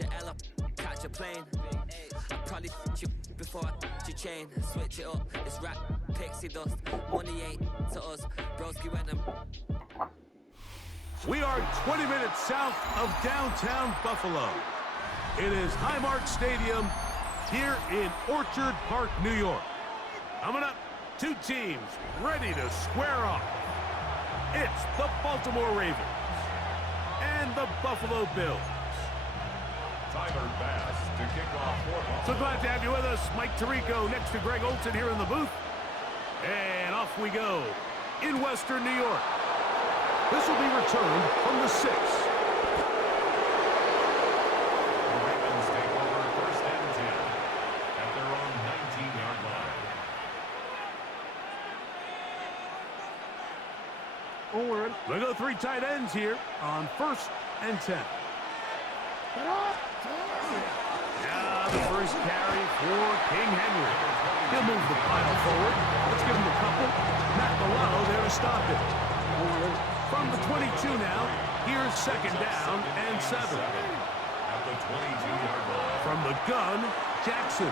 your L up, catch a plane. I probably you before I your chain. Switch it up, it's rap, pixie dust. Money ain't to us, broski when them. We are 20 minutes south of downtown Buffalo. It is Highmark Stadium here in Orchard Park, New York. Coming up, two teams ready to square off. It's the Baltimore Ravens and the Buffalo Bills. Tyler Bass to kick off for Buffalo. So glad to have you with us. Mike Tirico next to Greg Olson here in the booth. And off we go in Western New York. This will be returned from the 6. The Ravens take over first and 10 at their own 19-yard line. We go 3 tight ends here on first and 10. Now the first carry for King Henry. He'll move the pile forward. Let's give him a couple. Matt Milano there to stop it. From the 22 now, here's second down and 7. At the 22-yard line. From the gun, Jackson.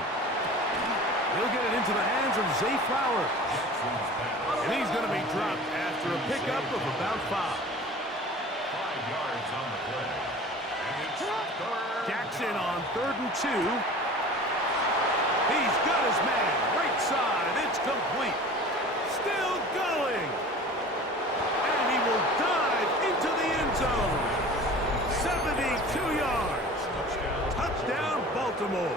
He'll get it into the hands of Zay Flowers. And he's going to be dropped after a pickup of about 5. 5 yards on the play. And it's third. Jackson on 3rd and 2. He's got his man. Right side. It's complete. Still going. And he will dive into the end zone. 72 yards. Touchdown, Baltimore.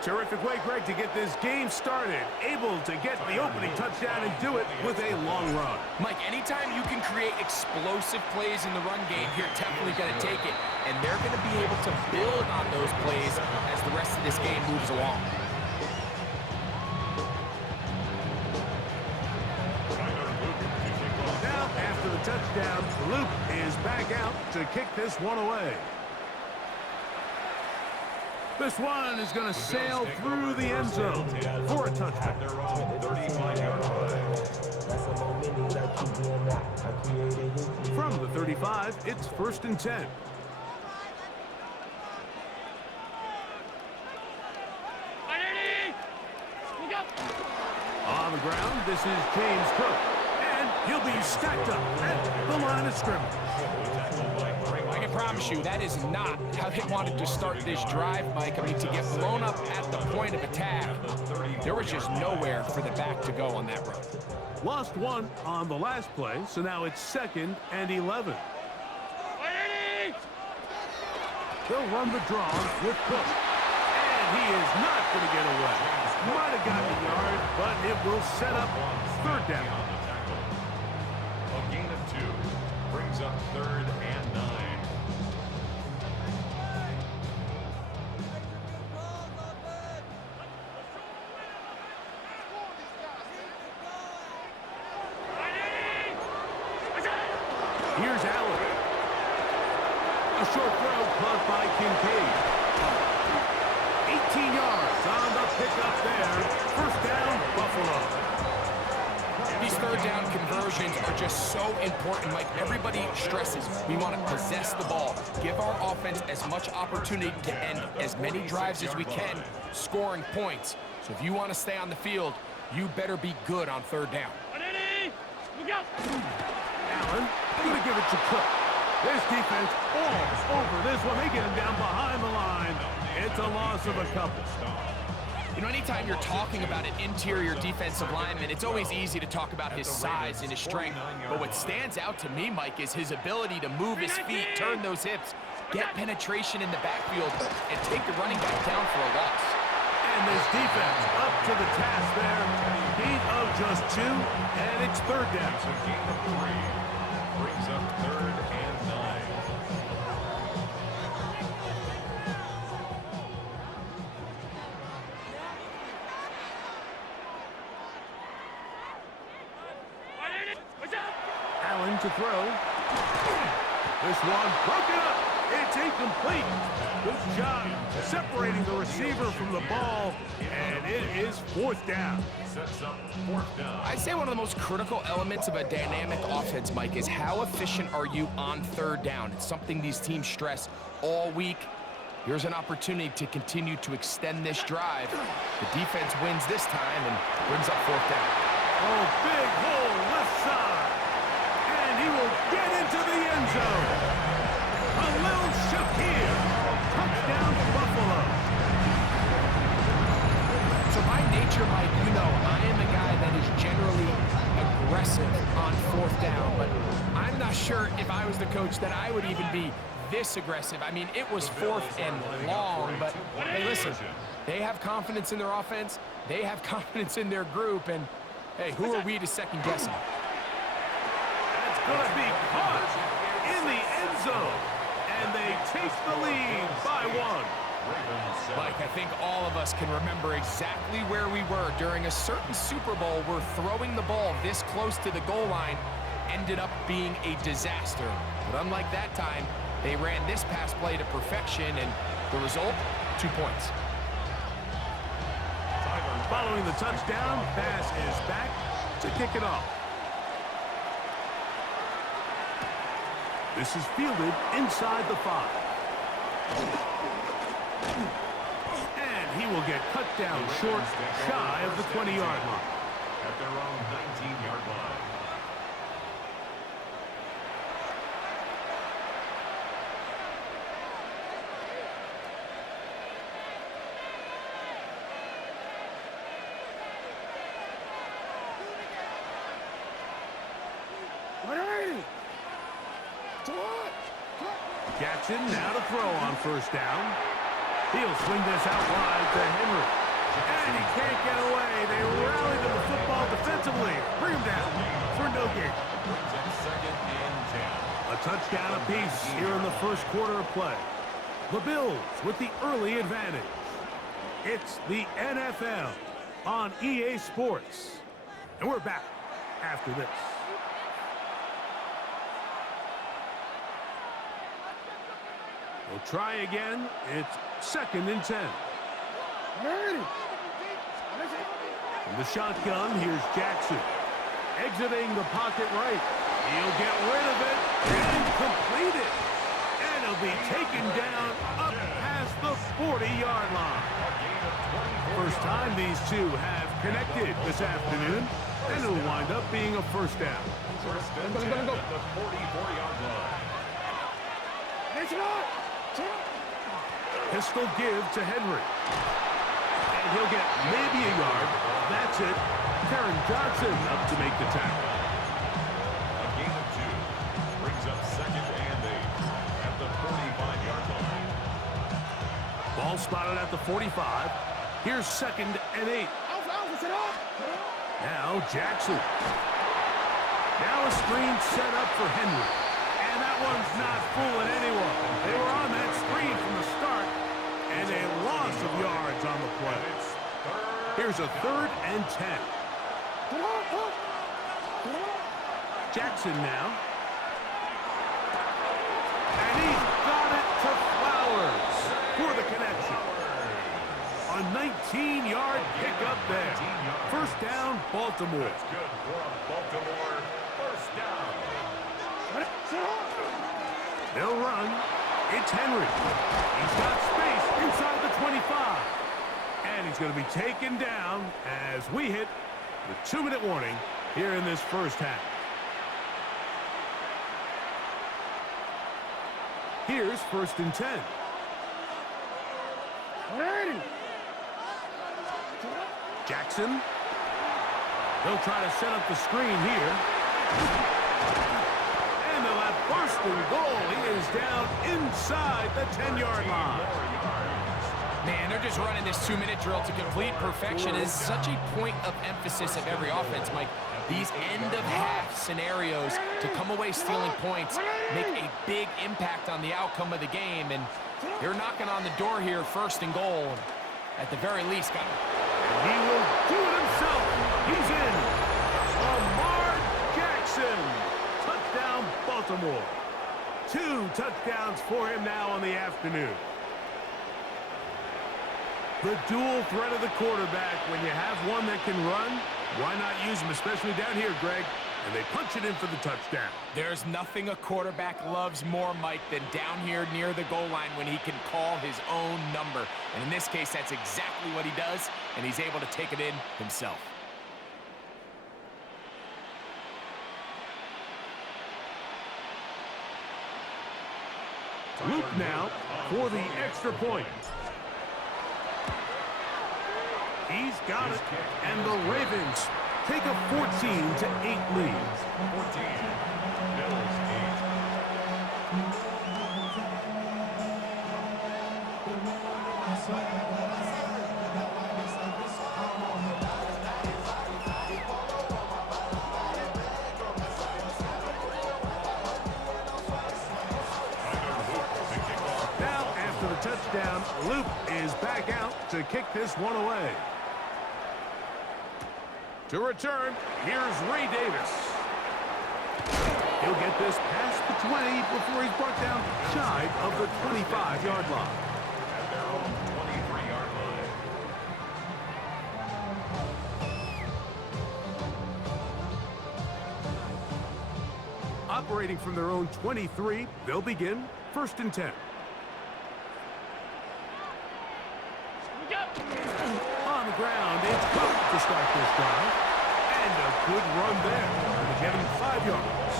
Terrific way, Greg, to get this game started. Able to get the opening touchdown and do it with a long run. Mike, anytime you can create explosive plays in the run game, you're definitely going to take it. And they're going to be able to build on those plays as the rest of this game moves along. Now, after the touchdown, Luke is back out to kick this one away. This one is going to sail through the end zone for a touchdown. Their own 35-yard line. From the 35, it's first and 10. On the ground, this is James Cook. And he'll be stacked up at the line of scrimmage. I can promise you that is not how they wanted to start this drive, Mike. I mean, to get blown up at the point of attack, there was just nowhere for the back to go on that run. Lost one on the last play, so now it's 2nd and 11. They'll run the draw with Cook. And he is not going to get away. Might have gotten a yard, but it will set up 3rd down. A gain of 2 brings up 3rd and 9. Here's Allen. A short throw caught by Kincaid. 18 yards on the pickup there. First down, Buffalo. These 3rd down conversions are just so important, Mike. Everybody stresses we want to possess the ball, give our offense as much opportunity to end as many drives as we can, scoring points. So if you want to stay on the field, you better be good on 3rd down. Allen going to give it to Cook. This defense all over this one. They get him down behind the line. It's a loss of a couple. You know, anytime you're talking about an interior defensive lineman, it's always easy to talk about his size and his strength. But what stands out to me, Mike, is his ability to move his feet, turn those hips, get penetration in the backfield, and take the running back down for a loss. And this defense up to the task there. Gain of just 2, and it's 3rd down. It's a gain of 3. Brings up 3rd and 9. Allen to throw. This one broken up. It's incomplete. Good job separating the receiver from the ball, and it is fourth down. Sets up fourth down. I'd say one of the most critical elements of a dynamic offense, Mike, is how efficient are you on third down. It's something these teams stress all week. Here's an opportunity to continue to extend this drive. The defense wins this time and brings up fourth down. Oh, big hole left side. And he will get into the end zone. Khalil Shakir. Touchdown, Buffalo. So by nature, Mike, you know, I am a guy that is generally aggressive on fourth down, but I'm not sure if I was the coach that I would even be this aggressive. I mean, it was fourth and long, but hey, listen, they have confidence in their offense. They have confidence in their group, and hey, who are we to second guess them? That's going to be caught in the end zone, and they take the lead by one. Mike, I think all of us can remember exactly where we were during a certain Super Bowl where throwing the ball this close to the goal line ended up being a disaster. But unlike that time, they ran this pass play to perfection, and the result, 2 points. Following the touchdown, pass is back to kick it off. This is fielded inside the 5. And he will get cut down short, shy of the 20-yard line. At their own 19-yard line. Jackson now to throw on first down. He'll swing this out wide to Henry. And he can't get away. They rally to the football defensively. Bring him down for no gain. Second and 10. A touchdown apiece here in the first quarter of play. The Bills with the early advantage. It's the NFL on EA Sports. And we're back after this. We'll try again. It's second and 10. From the shotgun, here's Jackson. Exiting the pocket right. He'll get rid of it and complete it. And he'll be taken down up past the 40-yard line. First time these two have connected this afternoon, and it'll wind up being a first down. First and 10 at the 40-yard line. Pistol give to Henry. And he'll get maybe a yard. That's it. Karen Johnson up to make the tackle. A gain of 2. Brings up second and 8 at the 45-yard line. Ball spotted at the 45. Here's second and 8. Now Jackson. Now a screen set up for Henry. And that one's not fooling anyone. They were on that screen from the start, and a loss of yards on the play. Here's a third and 10. Jackson now. And he's got it to Flowers for the connection. A 19-yard pickup there. First down, Baltimore. That's good for a Baltimore first down. They'll run. It's Henry. He's got space inside the 25. And he's going to be taken down as we hit the 2-minute warning here in this first half. Here's first and 10. Jackson. They'll try to set up the screen here. And they'll have first and goal. He is down inside the 10-yard line. Man, they're just running this 2-minute drill to complete perfection. It is such a point of emphasis of every offense, Mike. These end-of-half scenarios to come away stealing points make a big impact on the outcome of the game, and they're knocking on the door here, first and goal. At the very least, got He will do it himself. He's in. Lamar Jackson. Touchdown, Baltimore. 2 touchdowns for him now on the afternoon. The dual threat of the quarterback. When you have one that can run, why not use him, especially down here, Greg? And they punch it in for the touchdown. There's nothing a quarterback loves more, Mike, than down here near the goal line when he can call his own number. And in this case, that's exactly what he does, and he's able to take it in himself. Luke now for the extra point. He's got it, and the Ravens take a 14-8 lead. 14, Bills 8. Now, after the touchdown, Luke is back out to kick this one away. To return, here's Ray Davis. He'll get this past the 20 before he's brought down shy of the 25-yard line. At their own 23-yard line. Operating from their own 23, they'll begin 1st and 10. On the ground, it's Cook to start this drive. And a good run there to get him 5 yards.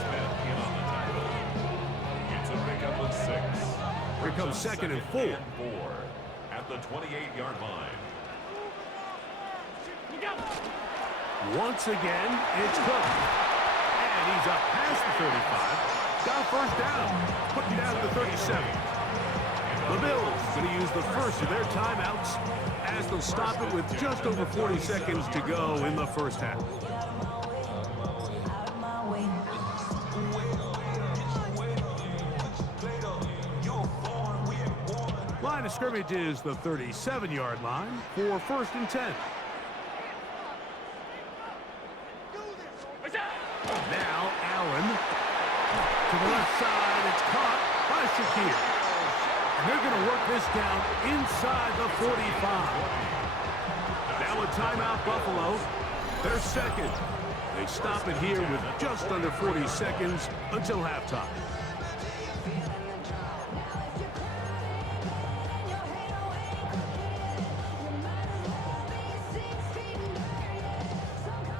Smith in on the tackle. It's a pickup of 6. Here comes 2nd and 4. At the 28-yard line. Once again, it's Cook. And he's up past the 35. Got a 1st down. Putting down to the 37. The Bills going to use the first of their timeouts as they'll stop it with just over 40 seconds to go in the first half. Line of scrimmage is the 37-yard line for 1st and 10. Now Allen to the left side. It's caught by Shakir. And they're going to work this down inside the 45. Now a timeout, Buffalo. They're 2nd. They stop it here with just under 40 seconds until halftime.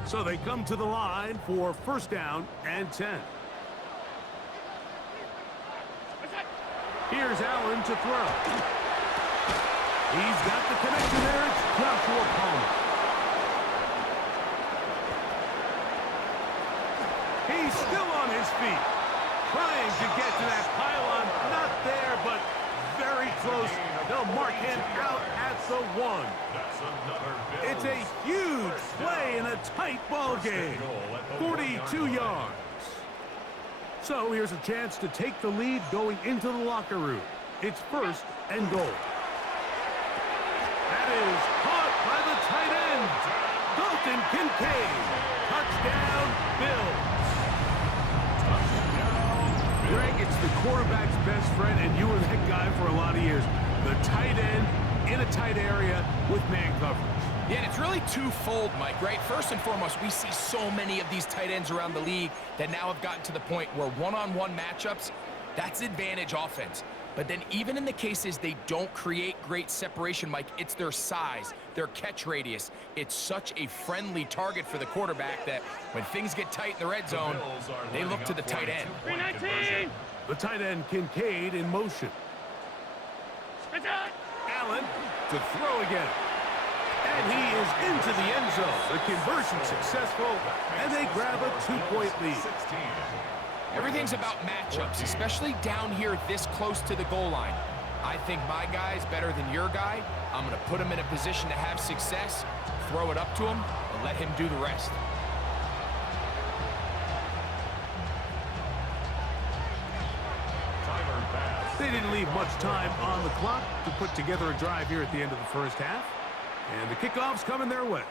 So they come to the line for 1st down and 10. Here's Allen to throw. He's got the connection there. It's Joshua Palmer. He's still on his feet. Trying to get to that pylon. Not there, but very close. They'll mark him out at the 1. It's a huge play in a tight ball game. 42 yards. So here's a chance to take the lead going into the locker room. It's 1st and goal. That is caught by the tight end, Dalton Kincaid. Touchdown, Bills. Greg, it's the quarterback's best friend, and you were that guy for a lot of years. The tight end in a tight area with man coverage. Yeah, and it's really twofold, Mike, right? First and foremost, we see so many of these tight ends around the league that now have gotten to the point where one-on-one matchups, that's advantage offense. But then even in the cases they don't create great separation, Mike, it's their size, their catch radius. It's such a friendly target for the quarterback that when things get tight in the red zone, they look to the tight end. 319. The tight end Kincaid in motion. Allen to throw again. And he is into the end zone. The conversion successful, and they grab a 2-point lead. Everything's about matchups, especially down here this close to the goal line. I think my guy's better than your guy. I'm going to put him in a position to have success, throw it up to him, and let him do the rest. They didn't leave much time on the clock to put together a drive here at the end of the first half. And the kickoff's coming their way.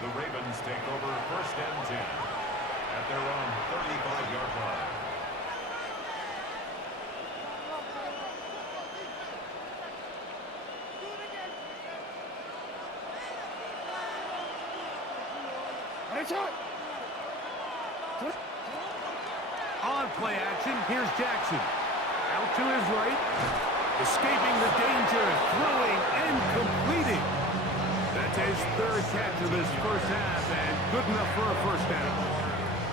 The Ravens take over 1st and 10. On play action, here's Jackson. Out to his right. Escaping the danger, throwing and completing. That's his third catch of this first half, and good enough for a first down.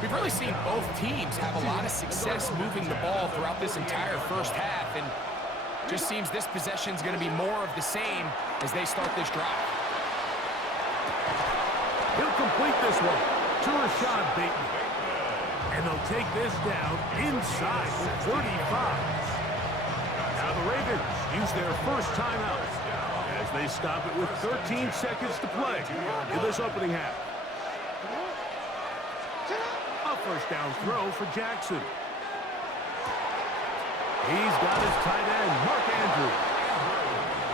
We've really seen both teams have a lot of success moving the ball throughout this entire first half, and just seems this possession's going to be more of the same as they start this drive. He'll complete this one to Rashad Bateman. And they'll take this down inside the 35. Now the Ravens use their first timeout as they stop it with 13 seconds to play in this opening half. A first down throw for Jackson. He's got his tight end, Mark Andrews,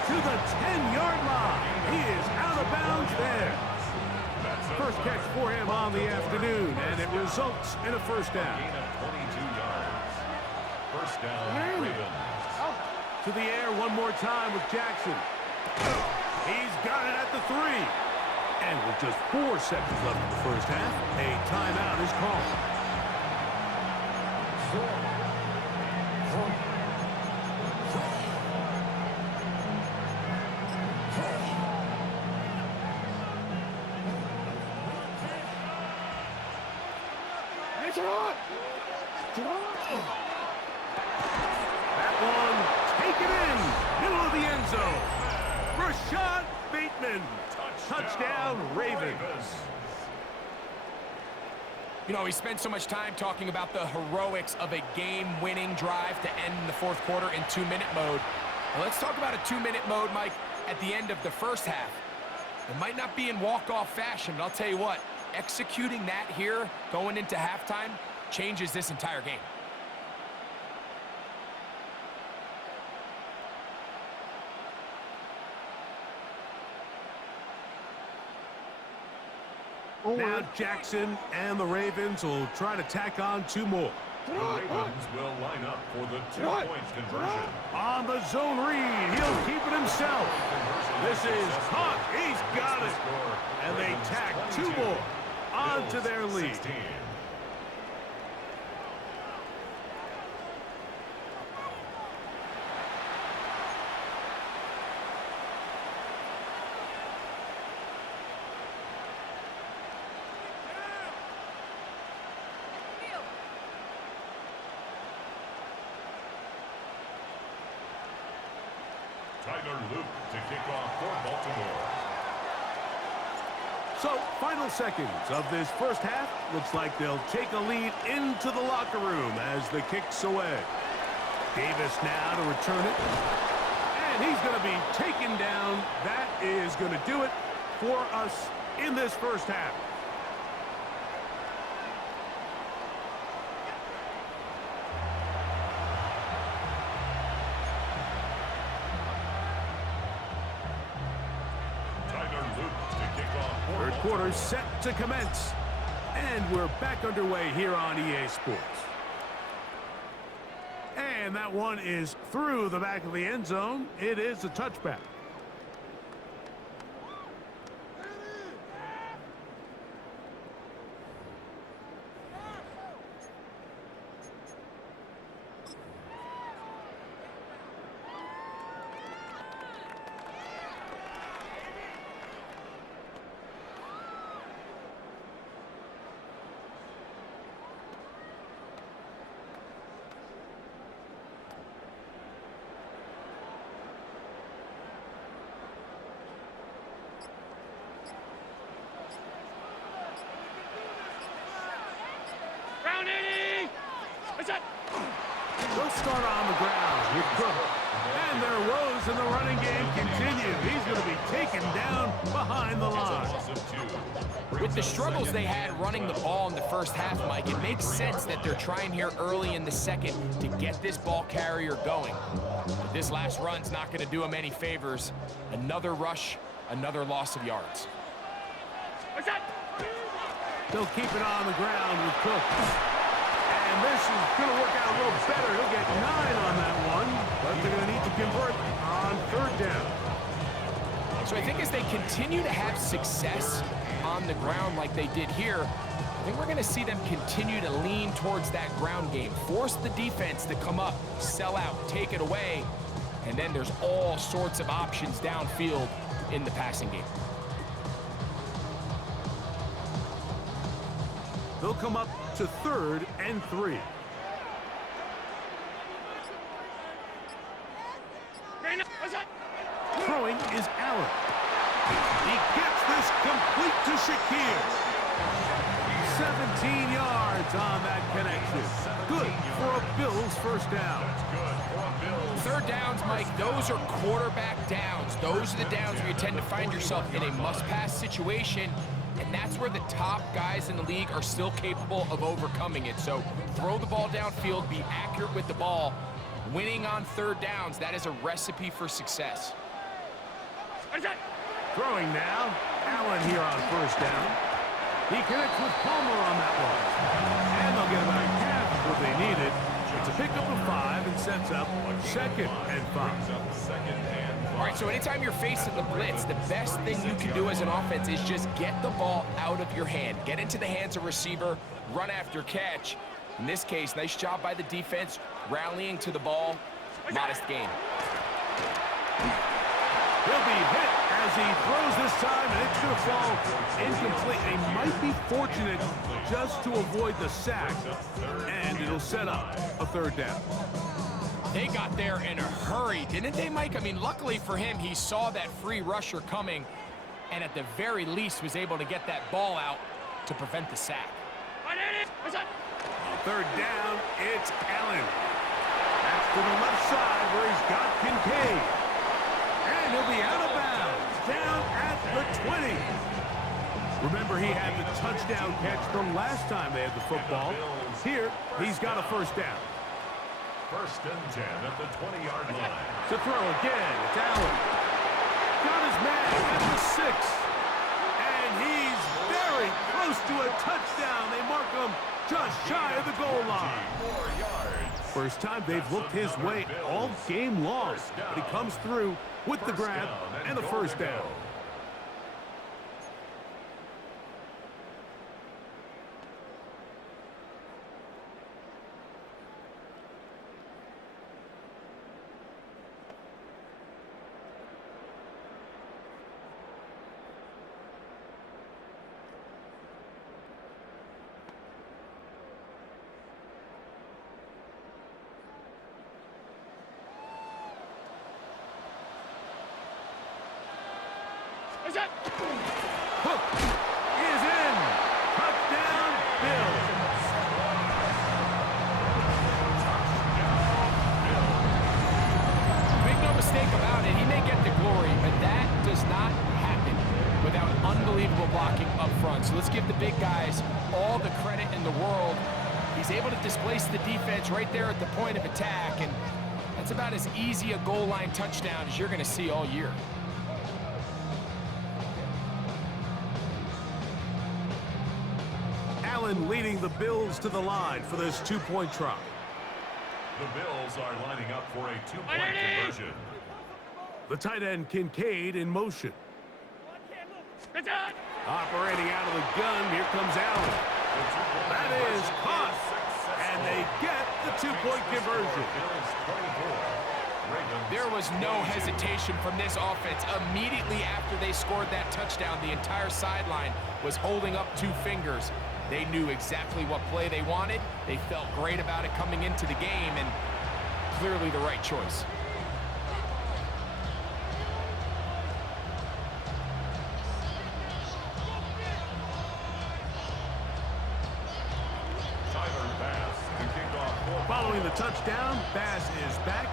to the 10-yard line. He is out of bounds there. First catch for him on the afternoon, and it results in a first down. Gain of 22 yards. First down, Ravens. To the air one more time with Jackson. He's got it at the 3. And with just 4 seconds left in the first half, a timeout is called. That one taken in, middle of the end zone. Rashad Bateman, touchdown Ravens. You know, we spent so much time talking about the heroics of a game-winning drive to end in the fourth quarter in 2-minute mode. Well, let's talk about a 2-minute mode, Mike, at the end of the first half. It might not be in walk-off fashion, but I'll tell you what, executing that here going into halftime changes this entire game. Now Jackson and the Ravens will try to tack on 2 more. The Ravens will line up for the 2-point conversion. On the zone read, he'll keep it himself. This is caught. He's got it. And they tack 2 more onto their lead. Tyler Luke to kick off for Baltimore. So, final seconds of this first half. Looks like they'll take a lead into the locker room as the kick's away. Davis now to return it. And he's going to be taken down. That is going to do it for us in this first half. Third quarter set to commence. And we're back underway here on EA Sports. And that one is through the back of the end zone. It is a touchback. They'll start on the ground with Cook. And their woes in the running game continue. He's going to be taken down behind the line. With the struggles they had running the ball in the first half, Mike, it makes sense that they're trying here early in the second to get this ball carrier going. But this last run's not going to do him any favors. Another rush, another loss of yards. They'll keep it on the ground with Cook. And this is going to work out a little better. He'll get 9 on that one. But they're going to need to convert on third down. A So I think as they continue to have success on the ground like they did here, I think we're going to see them continue to lean towards that ground game, force the defense to come up, sell out, take it away, and then there's all sorts of options downfield in the passing game. They'll come up to 3rd and 3. Throwing is Allen. He gets this complete to Shakir. 17 yards on that connection. Good for a Bills first down. Third downs, Mike, those are quarterback downs. Those are the downs where you tend to find yourself in a must-pass situation, and that's where the top guys in the league are still capable of overcoming it. So throw the ball downfield, be accurate with the ball. Winning on third downs, that is a recipe for success. Throwing now, Allen here on first down. He connects with Palmer on that one. And they'll get about half of what they needed. It's a pickup of 5 and sets up 2nd and 5. All right, so anytime you're facing the blitz, the best thing you can do as an offense is just get the ball out of your hand. Get into the hands of receiver, run after catch. In this case, nice job by the defense, rallying to the ball. Modest gain. He'll be hit as he throws this time, and it's going to fall incomplete. They might be fortunate just to avoid the sack, and it'll set up a 3rd down. They got there in a hurry, didn't they, Mike? I mean, luckily for him, he saw that free rusher coming, and at the very least was able to get that ball out to prevent the sack. On 3rd down, it's Allen. That's to the left side where he's got Kincaid. And he'll be out of bounds, down at the 20. Remember, he had the touchdown catch the last time they had the football. Here, he's got a first down. 1st and 10 at the 20-yard line. To throw again, it's Allen. Got his man at the 6. And he's very close to a touchdown. They mark him just shy of the goal line. 4 yards. First time they've looked his way all game long. But he comes through with the grab and the first down. Hook is in. Touchdown, Bills. Make no mistake about it, he may get the glory, but that does not happen without unbelievable blocking up front. So let's give the big guys all the credit in the world. He's able to displace the defense right there at the point of attack, and that's about as easy a goal line touchdown as you're going to see all year. Allen leading the Bills to the line for this 2-point try. The Bills are lining up for a 2-point conversion. The tight end Kincaid in motion. Operating out of the gun, here comes Allen. That is caught, and they get the 2-point conversion. There was no hesitation from this offense. Immediately after they scored that touchdown, the entire sideline was holding up 2 fingers. They knew exactly what play they wanted. They felt great about it coming into the game, and clearly the right choice. Following the touchdown, Bass is back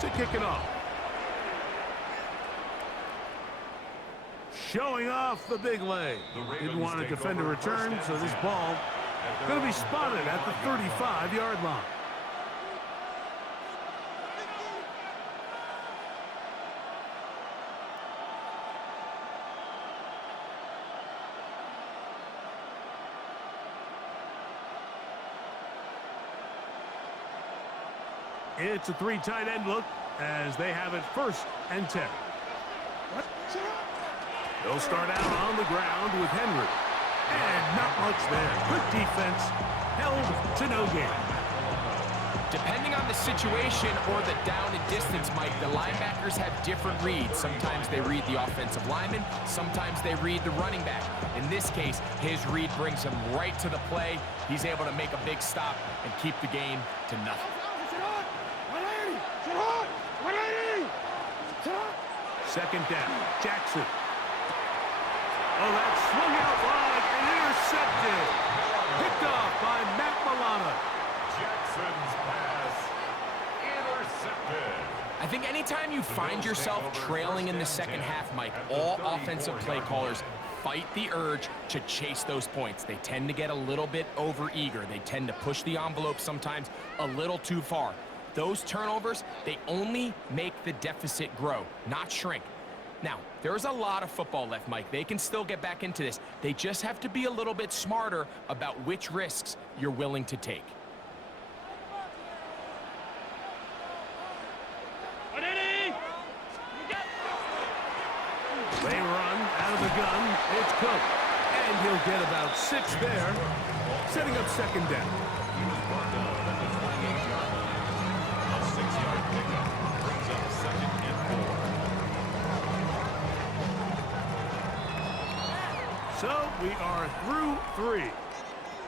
to kick it off. Showing off the big leg. Didn't want to defend a return, so this ball going to be spotted at the 35-yard line. It's a 3 tight end look as they have it 1st and 10. They'll start out on the ground with Henry. And not much there. Good defense. Held to no gain. Depending on the situation or the down and distance, Mike, the linebackers have different reads. Sometimes they read the offensive lineman. Sometimes they read the running back. In this case, his read brings him right to the play. He's able to make a big stop and keep the game to nothing. Second down, Jackson. Oh, that swung out wide and intercepted. Picked off by Matt Milano. Jackson's pass intercepted. I think anytime you find yourself trailing in the second half, Mike, all offensive play callers fight the urge to chase those points. They tend to get a little bit overeager. They tend to push the envelope sometimes a little too far. Those turnovers, they only make the deficit grow, not shrink. Now, there's a lot of football left, Mike. They can still get back into this. They just have to be a little bit smarter about which risks you're willing to take. They run out of the gun. It's Cook. And he'll get about 6 there, setting up second down. He was brought down at the 28-yard line. A 6-yard pickup brings up second and 4. So we are through 3.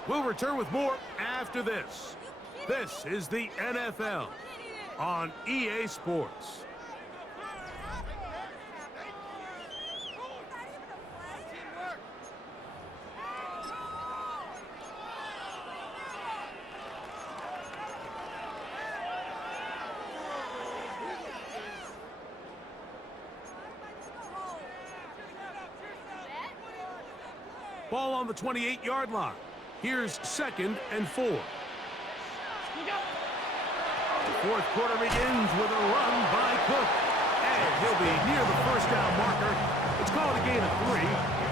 We'll return with more after this. This is the NFL on EA Sports. Ball on the 28-yard line. Here's second and 4. The fourth quarter begins with a run by Cook. And he'll be near the first down marker. It's called a gain of 3,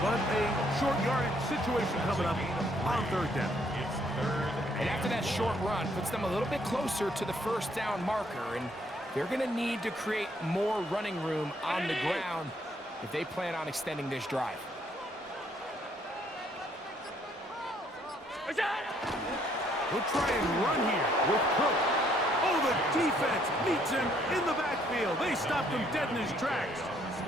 but a short yardage situation coming up on third down. It's third. And after that short run, puts them a little bit closer to the first down marker. And they're going to need to create more running room on the ground if they plan on extending this drive. We'll try and run here with Cook. Oh, the defense meets him in the backfield. They stopped him dead in his tracks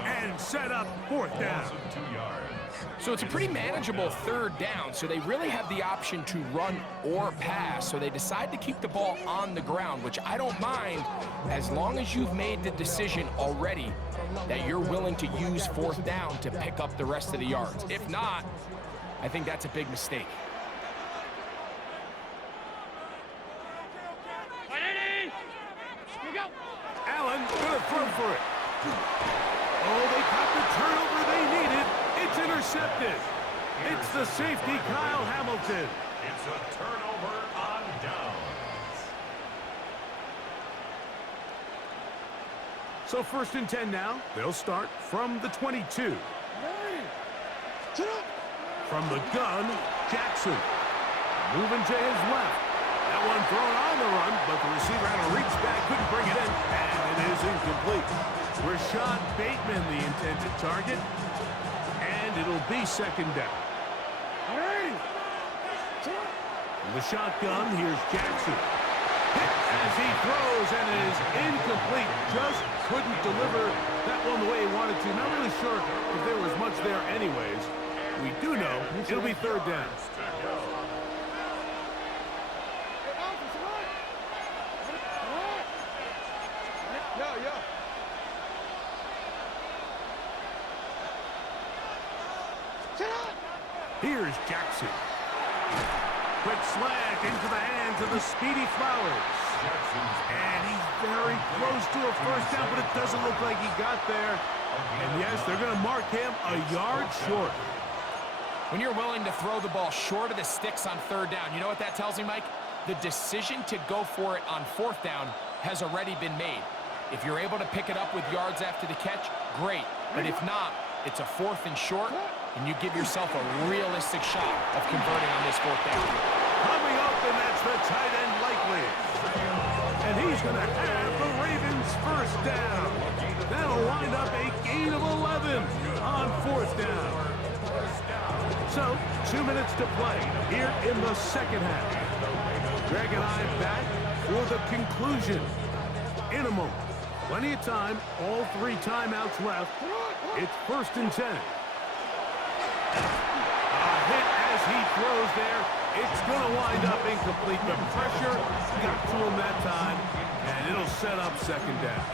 and set up fourth down. 2 yards. So it's a pretty manageable third down, so they really have the option to run or pass, so they decide to keep the ball on the ground, which I don't mind as long as you've made the decision already that you're willing to use fourth down to pick up the rest of the yards. If not, I think that's a big mistake. Allen gonna throw for it. Oh, they caught the turnover they needed. It's intercepted. It's the safety, Kyle Hamilton. It's a turnover on downs. So first and 10 now. They'll start from the 22. From the gun, Jackson. Moving to his left. That one thrown on the run, but the receiver had to reach back, couldn't bring it in, and it is incomplete. Rashad Bateman, the intended target, and it'll be second down. From the shotgun, here's Jackson. Hit as he throws, and it is incomplete. Just couldn't deliver that one the way he wanted to. Not really sure if there was much there anyways. We do know it'll be third down. Here's Jackson. Quick slant into the hands of the speedy Flowers. And he's very close to a first down, but it doesn't look like he got there. And yes, they're going to mark him a yard short. When you're willing to throw the ball short of the sticks on third down, you know what that tells me, Mike? The decision to go for it on fourth down has already been made. If you're able to pick it up with yards after the catch, great. But if not, it's a fourth and short, and you give yourself a realistic shot of converting on this fourth down. Coming up, and that's the tight end likely. And he's going to have the Ravens first down. That'll wind up a gain of 11 on 4th down. So, 2 minutes to play here in the second half. Greg and I back for the conclusion in a moment. Plenty of time, all 3 timeouts left. It's 1st and 10. A hit as he throws there. It's going to wind up incomplete. The pressure got to him that time, and it'll set up 2nd down.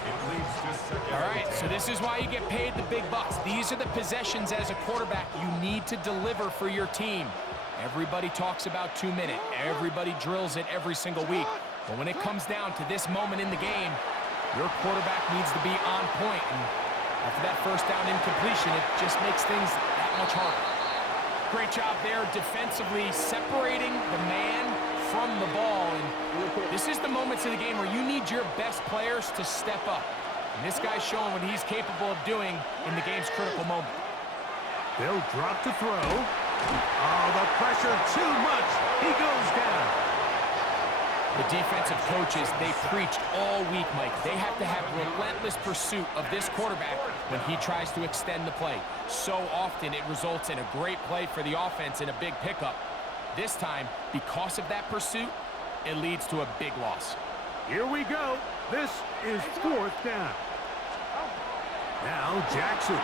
All right, so this is why you get paid the big bucks. These are the possessions as a quarterback you need to deliver for your team. Everybody talks about 2 minutes. Everybody drills it every single week. But when it comes down to this moment in the game, your quarterback needs to be on point. And after that 1st down incompletion, it just makes things that much harder. Great job there defensively, separating the man from the ball. And this is the moments of the game where you need your best players to step up. And this guy's showing what he's capable of doing in the game's critical moment. They'll drop to throw. Oh, the pressure too much. He goes down. The defensive coaches, they preached all week, Mike. They have to have relentless pursuit of this quarterback when he tries to extend the play. So often it results in a great play for the offense and a big pickup. This time, because of that pursuit, it leads to a big loss. Here we go. This is 4th down. Now Jackson.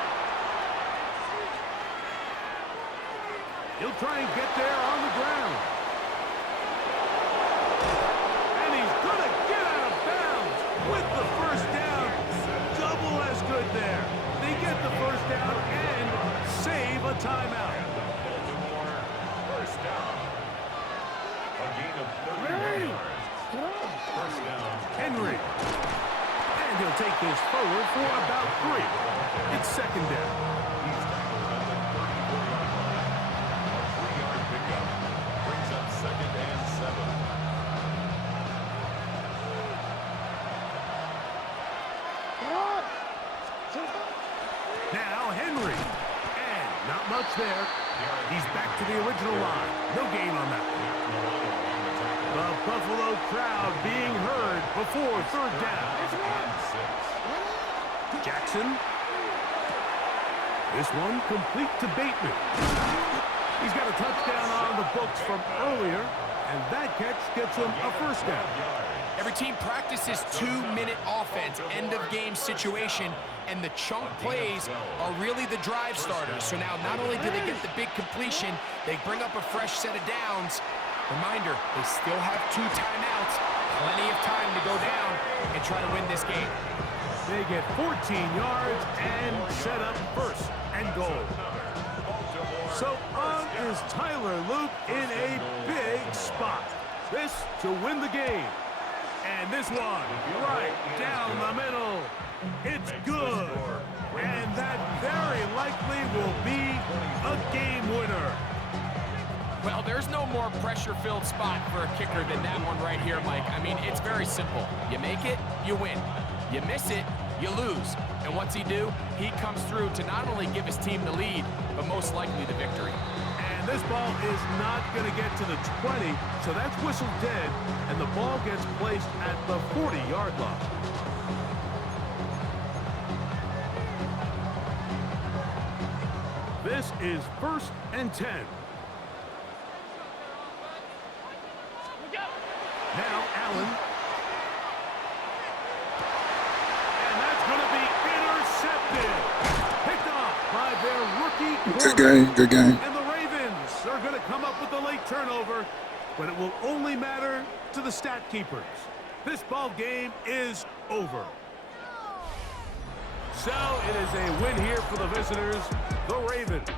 He'll try and get there on the ground. And he's going to get out of bounds with the 1st down. Double as good there. They get the 1st down and save a timeout. Baltimore, 1st down. A gain of 31 yards. 1st down. Henry. And he'll take this forward for about 3. It's 2nd down. He's tackled at the 34-yard line. A 3-yard pickup brings up 2nd and 7. Now Henry. And not much there. He's back to the original line. No gain on that one. The Buffalo crowd being heard before 3rd down. Jackson. This one complete to Bateman. He's got a touchdown on the books from earlier, and that catch gets him a 1st down. Every team practices 2-minute offense, end-of-game situation, and the chunk plays are really the drive starters. So now not only do they get the big completion, they bring up a fresh set of downs. Reminder, they still have 2 timeouts, plenty of time to go down and try to win this game. They get 14 yards and set up 1st and goal. So on is Tyler Luke in a big spot. This to win the game. And this one right down the middle. It's good. And that very likely will be a game winner. Well, there's no more pressure-filled spot for a kicker than that one right here, Mike. I mean, it's very simple. You make it, you win. You miss it, you lose. And what's he do? He comes through to not only give his team the lead, but most likely the victory. And this ball is not going to get to the 20, so that's whistled dead, and the ball gets placed at the 40-yard line. This is 1st and 10. Now Allen. And that's going to be intercepted. Picked off by their rookie quarterback. Good game, good game. And the Ravens are going to come up with a late turnover, but it will only matter to the stat keepers. This ball game is over. So it is a win here for the visitors, the Ravens.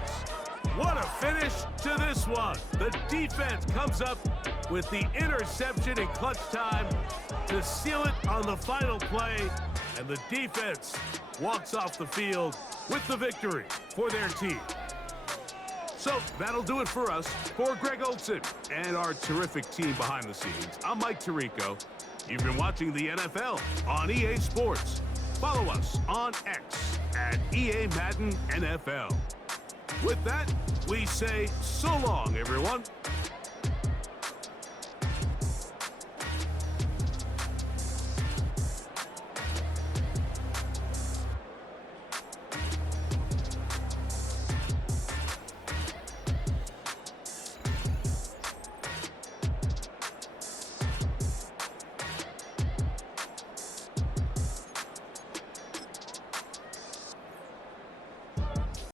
What a finish to this one. The defense comes up with the interception in clutch time to seal it on the final play, and the defense walks off the field with the victory for their team. So that'll do it for us. For Greg Olson and our terrific team behind the scenes, I'm Mike Tirico. You've been watching the NFL on EA Sports. Follow us on X at EA Madden NFL. With that, we say so long, everyone.